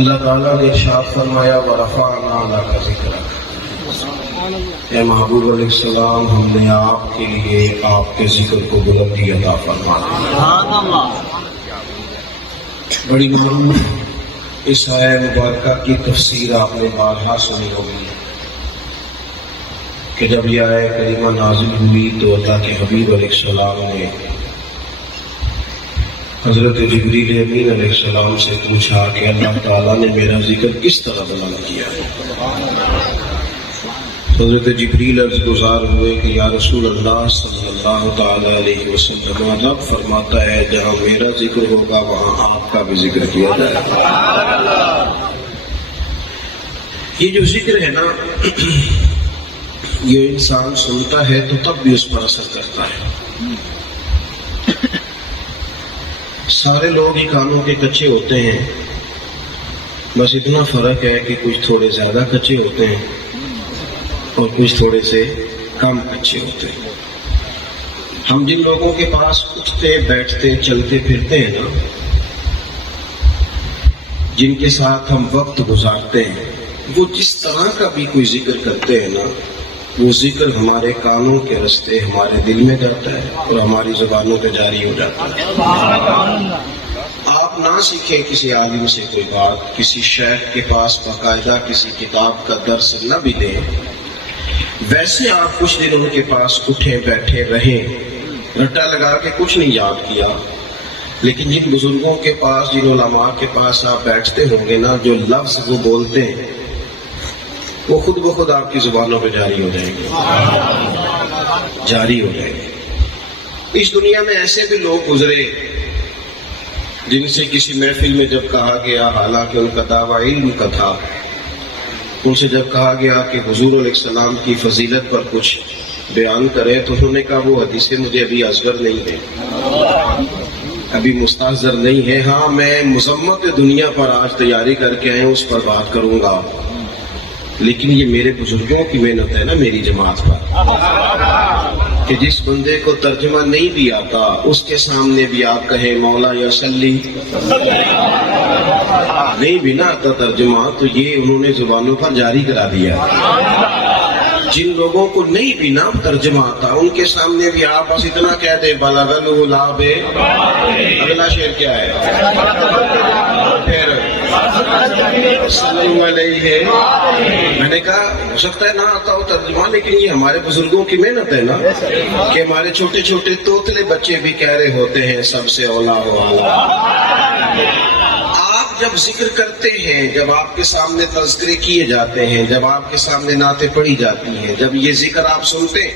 اللہ تعالیٰ نے ارشاد فرمایا وَرَفَعْنَا لَكَ ذِكْرَكَ، اے محبوب علیہ السلام ہم نے آپ کے لیے آپ کے ذکر کو بلندی عطا فرما دی۔ بڑی معروف اس آیہ مبارکہ کی تفسیر آپ نے بارہا سنی ہوگی کہ جب یہ آیہ کریمہ نازل ہوئی تو اللہ کے حبیب علیہ السلام نے حضرت جبریل امین علیہ السلام سے پوچھا کہ اللہ تعالیٰ نے میرا ذکر کس طرح بلند کیا ہے؟ حضرت جبریل عرض گزار ہوئے کہ یا رسول اللہ صلی اللہ تعالی علیہ وسلم، رب فرماتا ہے جہاں میرا ذکر ہوگا وہاں آپ کا بھی ذکر کیا جائے گا۔ یہ جو ذکر ہے نا، یہ انسان سنتا ہے تو تب بھی اس پر اثر کرتا ہے۔ سارے لوگ ہی کانوں کے کچے ہوتے ہیں، بس اتنا فرق ہے کہ کچھ تھوڑے زیادہ کچے ہوتے ہیں اور کچھ تھوڑے سے کم اچھے ہوتے ہیں۔ ہم جن لوگوں کے پاس اٹھتے بیٹھتے چلتے پھرتے ہیں نا، جن کے ساتھ ہم وقت گزارتے ہیں، وہ جس طرح کا بھی کوئی ذکر کرتے ہیں نا، وہ ذکر ہمارے کانوں کے رستے ہمارے دل میں جاتا ہے اور ہماری زبانوں پہ جاری ہو جاتا ہے۔ آپ نہ سیکھیں کسی عالم سے کوئی بات، کسی شیخ کے پاس باقاعدہ کسی کتاب کا درس نہ بھی لیں، ویسے آپ کچھ دن ان کے پاس اٹھیں بیٹھے رہیں، رٹا لگا کے کچھ نہیں یاد کیا، لیکن جن بزرگوں کے پاس، جن علماء کے پاس آپ بیٹھتے ہوں گے نا، جو لفظ وہ بولتے ہیں وہ خود بخود آپ کی زبانوں پہ جاری ہو جائیں گے، جاری ہو جائیں گے۔ اس دنیا میں ایسے بھی لوگ گزرے جن سے کسی محفل میں جب کہا گیا، حالانکہ ان کا دعویٰ علم کا تھا، ان سے جب کہا گیا کہ حضور علیہ السلام کی فضیلت پر کچھ بیان کرے تو انہوں نے کہا وہ حدیثیں مجھے ابھی اصغر نہیں ہے، ابھی مستحضر نہیں ہے، ہاں میں مذمت دنیا پر آج تیاری کر کے آئے اس پر بات کروں گا، لیکن یہ میرے بزرگوں کی محنت ہے نا میری جماعت پر، کہ جس بندے کو ترجمہ نہیں بھی آتا اس کے سامنے بھی آپ کہیں مولا یا صلی، نہیں بھی نہ آتا ترجمہ تو یہ انہوں نے زبانوں پر جاری کرا دیا۔ جن لوگوں کو نہیں بھی نہ ترجمہ آتا ان کے سامنے بھی آپ بس اتنا کہہ دیں بلغ الغلاب، اگلا شعر کیا ہے؟ پھر صلی اللہ علیہ۔ میں نے کہا ہو سکتا ہے نہ آتا ہو ترجمہ، لیکن یہ ہمارے بزرگوں کی محنت ہے نا، کہ ہمارے چھوٹے چھوٹے توتلے بچے بھی کہہ رہے ہوتے ہیں سب سے اولا ہو اعلیٰ۔ آپ جب ذکر کرتے ہیں، جب آپ کے سامنے تذکرے کیے جاتے ہیں، جب آپ کے سامنے نعتیں پڑھی جاتی ہیں، جب یہ ذکر آپ سنتے ہیں،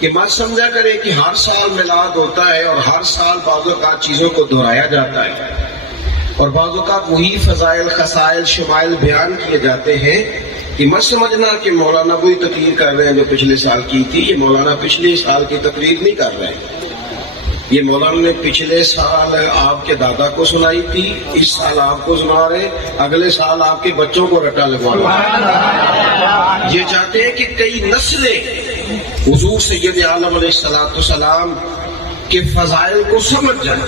یہ مت سمجھا کریں کہ ہر سال میلاد ہوتا ہے اور ہر سال بعض اوقات چیزوں کو دہرایا جاتا ہے اور بعض اوقات وہی فضائل خصائل شمائل بیان کیے جاتے ہیں، کہ مت سمجھنا کہ مولانا وہی تقریر کر رہے ہیں جو پچھلے سال کی تھی، یہ مولانا پچھلے سال کی تقریر نہیں کر رہے ہیں، یہ مولانا نے پچھلے سال آپ کے دادا کو سنائی تھی، اس سال آپ کو سنا رہے، اگلے سال آپ کے بچوں کو رٹا لگوا رہے۔ یہ چاہتے ہیں کہ کئی نسلیں حضور سید عالم علیہ السلام کے فضائل کو سمجھ جائیں۔